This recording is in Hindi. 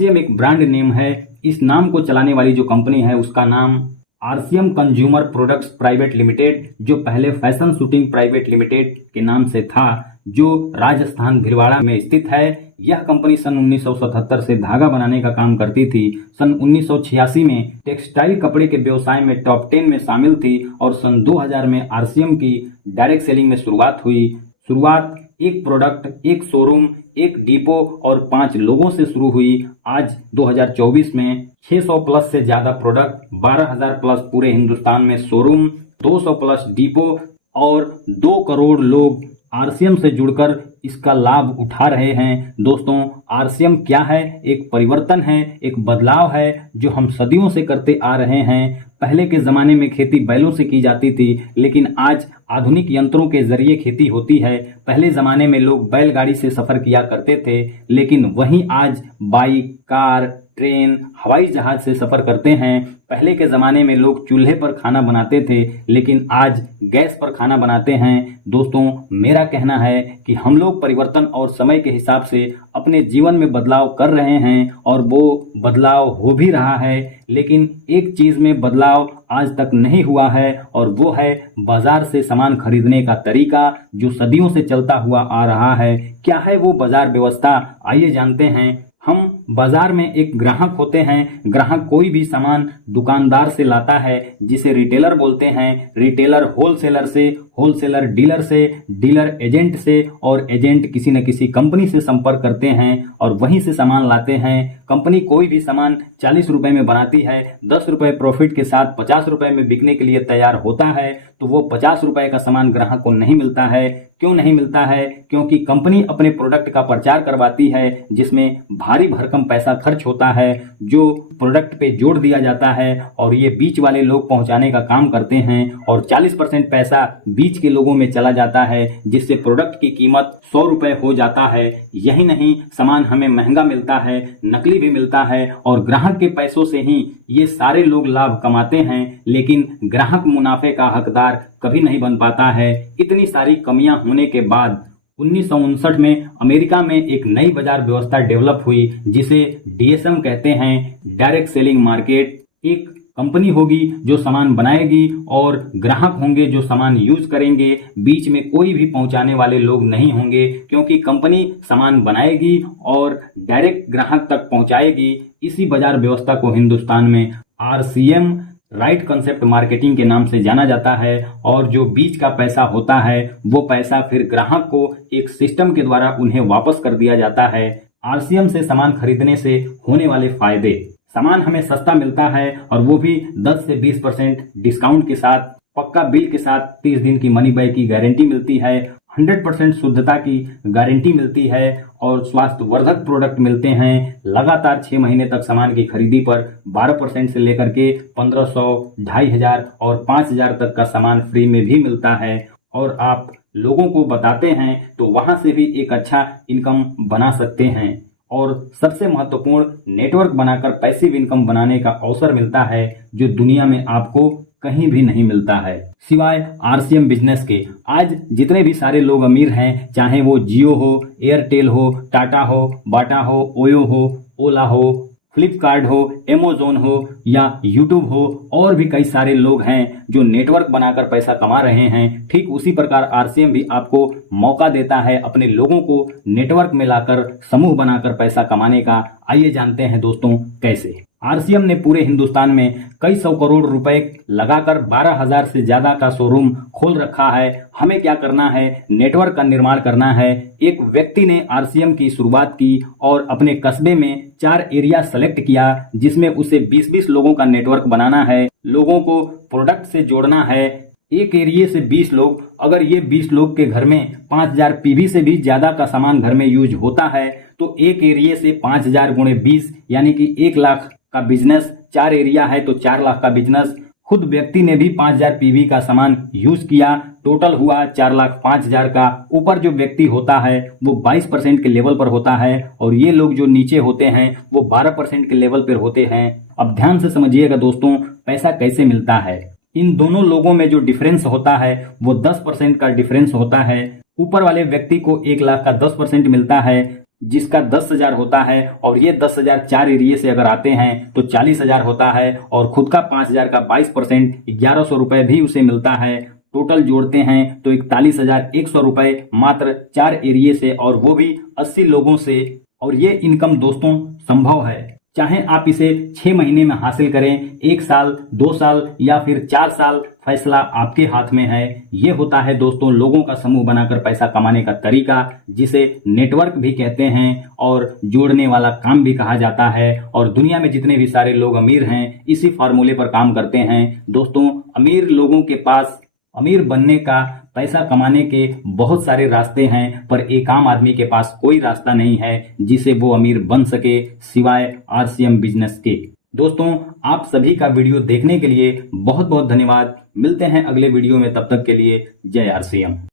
आरसीएम एक ब्रांड नेम है। इस नाम को चलाने वाली जो कंपनी है उसका नाम RCM consumer products private limited, जो पहले फैशन शूटिंग प्राइवेट लिमिटेड के नाम से था, जो राजस्थान भिलवाड़ा में स्थित है। यह कंपनी सन 1977 से धागा बनाने का काम करती थी। सन 1986 में टेक्सटाइल कपड़े के व्यवसाय में टॉप 10 में शामिल थी और सन 2000 में आरसीएम की डायरेक्ट सेलिंग में शुरुआत हुई। शुरुआत एक प्रोडक्ट, एक शोरूम, एक डिपो और 5 लोगों से शुरू हुई। आज 2024 में 600 प्लस से ज्यादा प्रोडक्ट, 12,000 प्लस पूरे हिंदुस्तान में शोरूम, 200 प्लस डिपो और 2 करोड़ लोग आरसीएम से जुड़कर इसका लाभ उठा रहे हैं। दोस्तों, आरसीएम क्या है? एक परिवर्तन है, एक बदलाव है जो हम सदियों से करते आ रहे हैं। पहले के जमाने में खेती बैलों से की जाती थी, लेकिन आज आधुनिक यंत्रों के जरिए खेती होती है। पहले जमाने में लोग बैलगाड़ी से सफर किया करते थे, लेकिन वहीं आज बाइक, कार, ट्रेन, हवाई जहाज से सफर करते हैं। पहले के जमाने में लोग चूल्हे पर खाना बनाते थे, लेकिन आज गैस पर खाना बनाते हैं। दोस्तों, मेरा कहना है कि हम लोग परिवर्तन और समय के हिसाब से अपने जीवन में बदलाव कर रहे हैं और वो बदलाव हो भी रहा है। लेकिन एक चीज में बदलाव आज तक नहीं हुआ है और वो है बाजार से सामान खरीदने का तरीका, जो सदियों से चलता हुआ आ रहा है। क्या है वो बाजार व्यवस्था? आइए जानते हैं। हम बाजार में एक ग्राहक होते हैं। ग्राहक कोई भी सामान दुकानदार से लाता है, जिसे रिटेलर बोलते हैं। रिटेलर होलसेलर से, होलसेलर डीलर से, डीलर एजेंट से और एजेंट किसी न किसी कंपनी से संपर्क करते हैं और वहीं से सामान लाते हैं। कंपनी कोई भी सामान 40 रुपए में बनाती है, 10 रुपए प्रॉफिट के साथ 50 रुपए में बिकने के लिए तैयार होता है, तो वो 50 रुपए का सामान ग्राहक को नहीं मिलता है। क्यों नहीं मिलता है? क्योंकि कंपनी अपने प्रोडक्ट का प्रचार करवाती है, जिसमें भारी भरकम पैसा खर्च होता है, जो प्रोडक्ट पे जोड़ दिया जाता है और ये बीच वाले लोग पहुंचाने का काम करते हैं और 40% पैसा बीच के लोगों में चला जाता है, जिससे प्रोडक्ट की कीमत 100 रुपए हो जाता है। यही नहीं, सामान हमें महंगा मिलता है, नकली भी मिलता है और ग्राहक के पैसों से ही ये सारे लोग लाभ कमाते हैं, लेकिन ग्राहक मुनाफे का हकदार कभी नहीं बन पाता है। इतनी सारी कमियां होने के बाद 1959 में अमेरिका में एक नई बाजार व्यवस्था डेवलप हुई, जिसे डीएसएम कहते हैं, डायरेक्ट सेलिंग मार्केट। एक कंपनी होगी जो सामान बनाएगी और ग्राहक होंगे जो सामान यूज करेंगे। बीच में कोई भी पहुंचाने वाले लोग नहीं होंगे, क्योंकि कंपनी सामान बनाएगी और डायरेक्ट ग्राहक तक पहुंचाएगी। इसी बाजार व्यवस्था को हिंदुस्तान में आरसीएम, राइट कंसेप्ट मार्केटिंग के नाम से जाना जाता है। और जो बीच का पैसा होता है, वो पैसा फिर ग्राहक को एक सिस्टम के द्वारा उन्हें वापस कर दिया जाता है। आरसीएम से सामान खरीदने से होने वाले फायदे: सामान हमें सस्ता मिलता है और वो भी 10 से 20% डिस्काउंट के साथ, पक्का बिल के साथ। 30 दिन की मनी बैक की गारंटी मिलती है, 100% शुद्धता की गारंटी मिलती है और स्वास्थ्यवर्धक प्रोडक्ट मिलते हैं। लगातार 6 महीने तक सामान की खरीदी पर 12% से लेकर के 1500, 2500 और 5000 तक का सामान फ्री में भी मिलता है। और आप लोगों को बताते हैं तो वहां से भी एक अच्छा इनकम बना सकते हैं। और सबसे महत्वपूर्ण, नेटवर्क बनाकर पैसिव इनकम बनाने का अवसर मिलता है, जो दुनिया में आपको कहीं भी नहीं मिलता है सिवाय आरसीएम बिजनेस के। आज जितने भी सारे लोग अमीर हैं, चाहे वो जियो हो, एयरटेल हो, टाटा हो, बाटा हो, ओयो हो, ओला हो, फ्लिपकार्ट हो, अमेज़न हो या यूट्यूब हो, और भी कई सारे लोग हैं जो नेटवर्क बनाकर पैसा कमा रहे हैं। ठीक उसी प्रकार आरसीएम भी आपको मौका देता है अपने लोगों को नेटवर्क में लाकर, समूह बनाकर पैसा कमाने का। आइए जानते हैं दोस्तों कैसे। आरसीएम ने पूरे हिंदुस्तान में कई 100 करोड़ रुपए लगाकर 12,000 से ज्यादा का शोरूम खोल रखा है। हमें क्या करना है? नेटवर्क का निर्माण करना है। एक व्यक्ति ने आरसीएम की शुरुआत की और अपने कस्बे में 4 एरिया सेलेक्ट किया, जिसमें उसे 20-20 लोगों का नेटवर्क बनाना है। लोगों को प्रोडक्ट से जोड़ना है। एक एरिया से 20 लोग, अगर ये 20 लोग के घर में 5000 पीवी से भी ज्यादा का सामान घर में यूज होता है, तो एक एरिया से 5000 गुणे 20 यानी कि 1 लाख का बिजनेस। 4 एरिया है तो 4 लाख का बिजनेस। खुद व्यक्ति ने भी 5000 पीवी का सामान यूज किया, टोटल हुआ 4,05,000 का। ऊपर जो व्यक्ति होता है वो 22% के लेवल पर होता है और ये लोग जो नीचे होते हैं वो 12% के लेवल पर होते हैं। अब ध्यान से समझिएगा दोस्तों, पैसा कैसे मिलता है। इन दोनों लोगों में जो डिफरेंस होता है वो 10% का डिफरेंस होता है। ऊपर वाले व्यक्ति को 1 लाख का 10% मिलता है, जिसका 10,000 होता है, और ये 10,000 4 एरिए से अगर आते हैं तो 40,000 होता है, और खुद का 5,000 का 22% 1,100 रुपए भी उसे मिलता है। टोटल जोड़ते हैं तो 41,100 रुपए मात्र 4 एरिए से, और वो भी 80 लोगों से। और ये इनकम दोस्तों संभव है, चाहे आप इसे 6 महीने में हासिल करें, 1 साल, 2 साल या फिर 4 साल, फैसला आपके हाथ में है। ये होता है दोस्तों लोगों का समूह बनाकर पैसा कमाने का तरीका, जिसे नेटवर्क भी कहते हैं और जोड़ने वाला काम भी कहा जाता है। और दुनिया में जितने भी सारे लोग अमीर हैं इसी फार्मूले पर काम करते हैं। दोस्तों अमीर लोगों के पास अमीर बनने का, पैसा कमाने के बहुत सारे रास्ते हैं, पर एक आम आदमी के पास कोई रास्ता नहीं है जिसे वो अमीर बन सके सिवाय आरसीएम बिजनेस के। दोस्तों आप सभी का वीडियो देखने के लिए बहुत बहुत धन्यवाद। मिलते हैं अगले वीडियो में, तब तक के लिए जय आरसीएम।